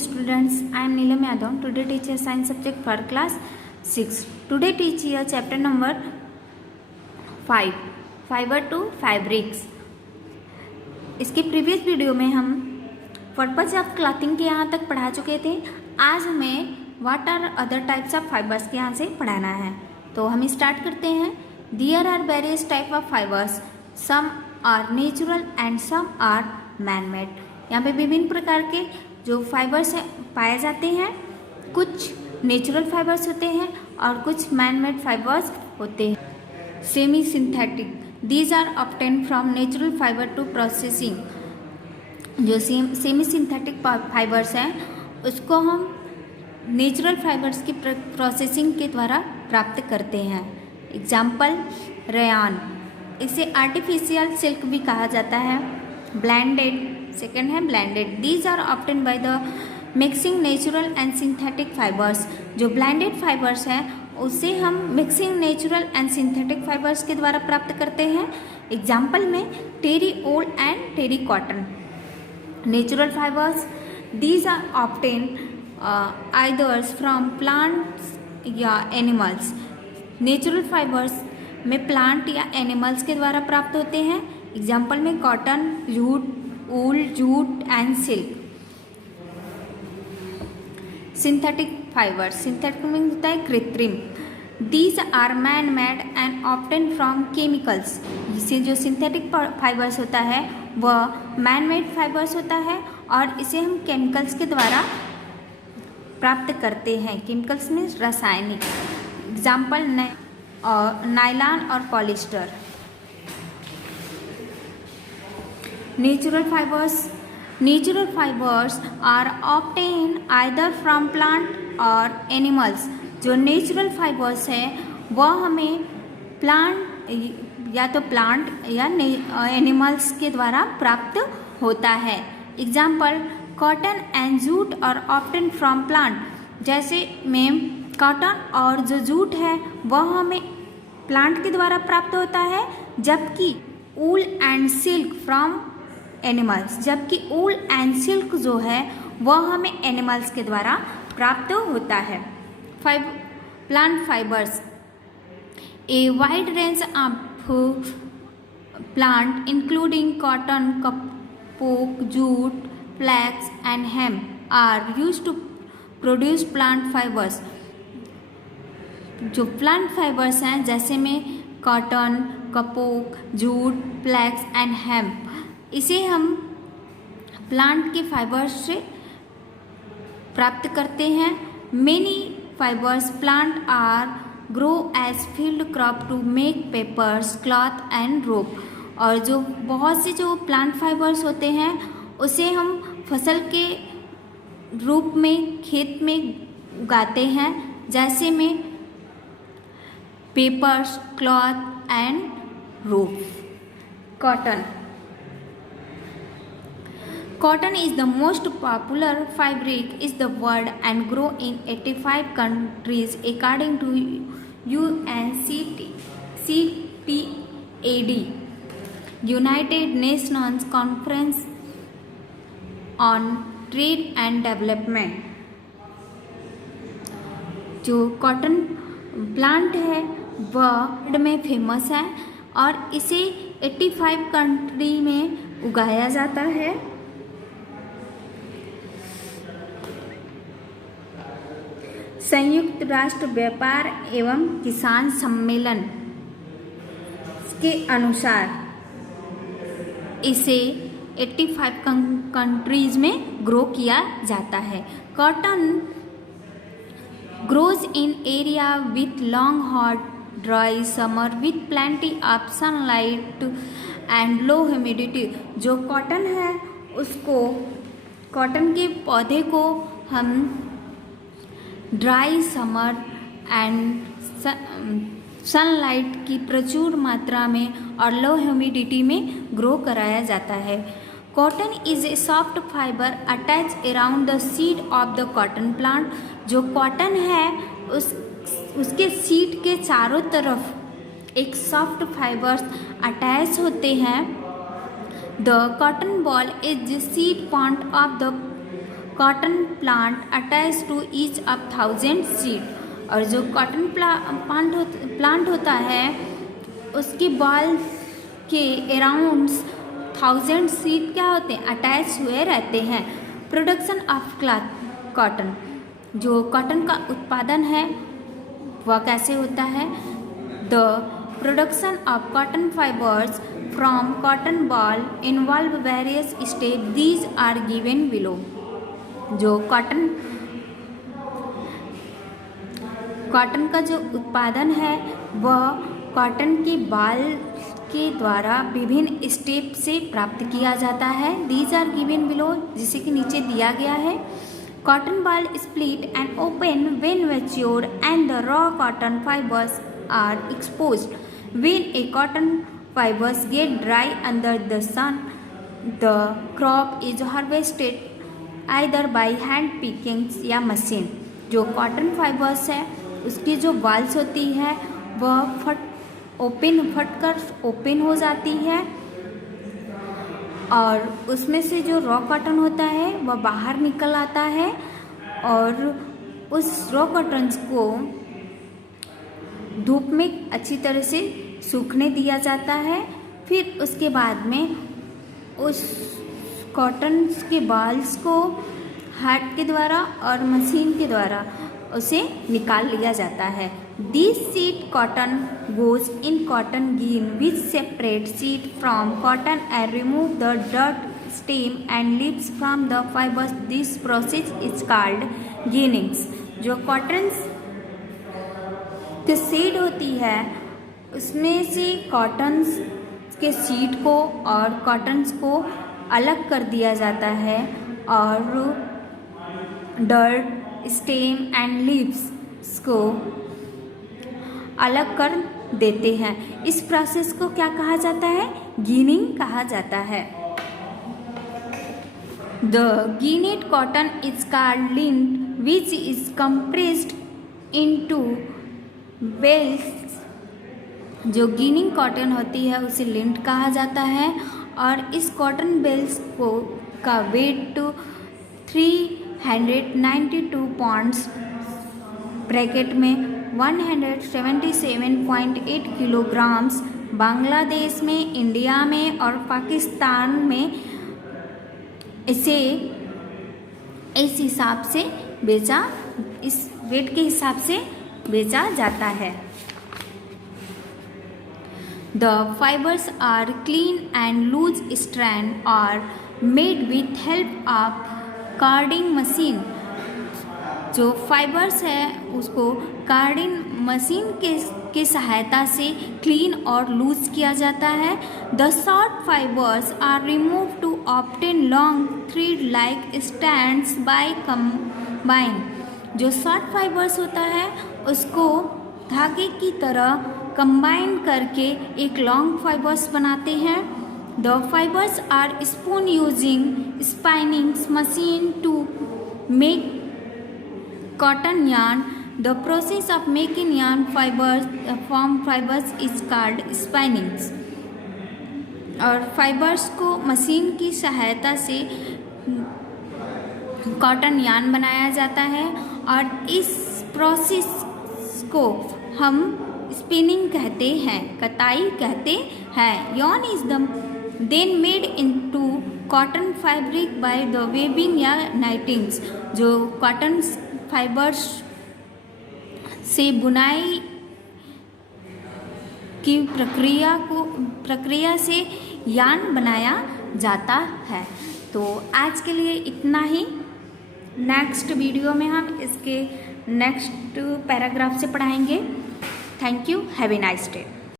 students, I am Neelam Yadav. Today teach you science subject for class 6. Today teach you chapter number 5, fiber to fabrics. इसके previous video में हम purpose of clothing के यहाँ तक पढ़ा चुके थे. आज हमें what are other types of fibres के यहाँ से पढ़ाना है. तो हम स्टार्ट करते हैं. There are various type of fibres, some are natural and some are man made. यहाँ पे विभिन्न प्रकार के जो फाइबर्स पाए जाते हैं. कुछ नेचुरल फाइबर्स होते हैं और कुछ मैन मेड फाइबर्स होते हैं. Semi synthetic, these are obtain from natural fibre to processing. जो सेमी सिंथेटिक फाइबर्स हैं उसको हम नेचुरल फाइबर्स की प्रोसेसिंग के द्वारा प्राप्त करते हैं. एग्जाम्पल रेयन, इसे आर्टिफिशियल सिल्क भी कहा जाता है. ब्लेंडेड, सेकेंड है blended. These are obtain by the mixing natural and synthetic fibres. जो ब्लेंडेड फाइबर्स हैं उसे हम mixing natural and synthetic fibres के द्वारा प्राप्त करते हैं. एग्जाम्पल में terry wool and terry cotton. Natural fibres, these are obtain either from plants या एनिमल्स. नेचुरल फाइबर्स में प्लांट या एनिमल्स के द्वारा प्राप्त होते हैं. एग्जाम्पल में cotton, jute, wool, jute and silk. Synthetic fibres, synthetic means होता है कृत्रिम. These are man made and obtain from chemicals. इसे जो सिंथेटिक फाइबर्स होता है वह मैन मेड फाइबर्स होता है और इसे हम केमिकल्स के द्वारा प्राप्त करते हैं. केमिकल्स मीन्स रासायनिक. एग्जाम्पल नायलॉन और polyester. Natural fibres are obtain either from plant और एनिमल्स. जो नेचुरल फाइबर्स हैं वह हमें प्लांट या एनिमल्स के द्वारा प्राप्त होता है. Example cotton and jute are obtain from plant. जैसे में कॉटन और जो जूट है वह हमें प्लांट के द्वारा प्राप्त होता है, जबकि wool and silk from animals. जबकि वूल एंड सिल्क जो है वह हमें एनिमल्स के द्वारा प्राप्त होता है. Plant fibres, a wide range of plant including cotton, kapok, jute, flax and hemp are used to produce plant fibres. जो प्लांट फाइबर्स हैं जैसे में cotton, kapok, jute, flax and hemp, इसे हम प्लांट के फाइबर्स से प्राप्त करते हैं. Many fibres plant are grow as field crop to make papers, cloth and rope. और जो बहुत से जो प्लांट फाइबर्स होते हैं उसे हम फसल के रूप में खेत में उगाते हैं, जैसे में papers, cloth and rope. Cotton is the most popular fabric in the world and grow in 85 countries according to UNCTAD, United Nations Conference on Trade and Development. जो कॉटन प्लांट है वह वर्ल्ड में फेमस है और इसे 85 country में उगाया जाता है. संयुक्त राष्ट्र व्यापार एवं किसान सम्मेलन के अनुसार इसे 85 कंट्रीज में ग्रो किया जाता है. Cotton grows in area with long hot dry summer with plenty of sunlight and low humidity. जो कॉटन है उसको, कॉटन के पौधे को हम ड्राई समर एंड सनलाइट की प्रचुर मात्रा में और लो ह्यूमिडिटी में ग्रो कराया जाता है. Cotton is a soft fibre attach around the seed of the cotton plant. जो कॉटन है उसके सीड के चारों तरफ एक सॉफ्ट फाइबर्स अटैच होते हैं. The cotton ball is the seed point of the cotton plant attach to each of 1000 seed. और जो कॉटन प्लांट होता है उसके बाल के अराउंड 1000 सीड क्या होते हैं, अटैच हुए रहते हैं। प्रोडक्शन ऑफ क्लॉथ कॉटन, जो कॉटन का उत्पादन है वह कैसे होता है। The production of cotton fibres from cotton ball involve various step, these are given below. जो कॉटन का जो उत्पादन है वह कॉटन के बाल के द्वारा विभिन्न स्टेप से प्राप्त किया जाता है। दीज आर गिवन बिलो, जिसे कि नीचे दिया गया है। Cotton ball split and open when mature and the raw cotton fibres are exposed. When a cotton fibres get dry under the sun, the crop is harvested either by hand pickings या machine. जो cotton fibres है उसकी जो बाल्स होती है वह फटकर open हो जाती है और उसमें से जो रॉ कॉटन होता है वह बाहर निकल आता है और उस रॉ कॉटन्स को धूप में अच्छी तरह से सूखने दिया जाता है। फिर उसके बाद में उस कॉटन के बाल्स को हाथ के द्वारा और मशीन के द्वारा उसे निकाल लिया जाता है। This seed cotton goes in cotton gin which separate seed from cotton and remove the dirt stem and leaves from the fibres. This process is called ginnings. जो कॉटन की सीड होती है उसमें से कॉटन के सीड को और cottons को अलग कर दिया जाता है और डर्ट स्टेम एंड लीव्स को अलग कर देते हैं। इस प्रोसेस को क्या कहा जाता है, गिनिंग कहा जाता है। The ginned cotton is called lint which is compressed into bales. जो गिनिंग कॉटन होती है उसे लिंट कहा जाता है और इस कॉटन बेल्स को का वेट 392 पाउंड्स ब्रैकेट में 177.8 किलोग्राम्स बांग्लादेश में, इंडिया में और पाकिस्तान में इसे इस हिसाब से बेचा, इस वेट के हिसाब से बेचा जाता है। The fibers are clean and loose strand are made with help of carding machine। जो फाइबर्स है उसको कार्डिंग मशीन के सहायता से क्लीन और लूज किया जाता है। The short fibres are remove to obtain long thread like stands by combine. जो शॉर्ट फाइबर्स होता है उसको धागे की तरह कंबाइन करके एक लॉन्ग फाइबर्स बनाते हैं। The fibres are spun using spinning machine to make cotton yarn। The process of making yarn fibers from fibers is called spinning। और फाइबर्स को मशीन की सहायता से कॉटन यार्न बनाया जाता है और इस प्रोसेस को हम स्पिनिंग कहते हैं, कताई कहते हैं। yarn is then made into cotton fabric by the weaving या knitings। जो कॉटन फाइबर्स से बुनाई की प्रक्रिया से यार्न बनाया जाता है। तो आज के लिए इतना ही। नेक्स्ट वीडियो में हम इसके नेक्स्ट पैराग्राफ से पढ़ाएंगे। Thank you, have a nice day.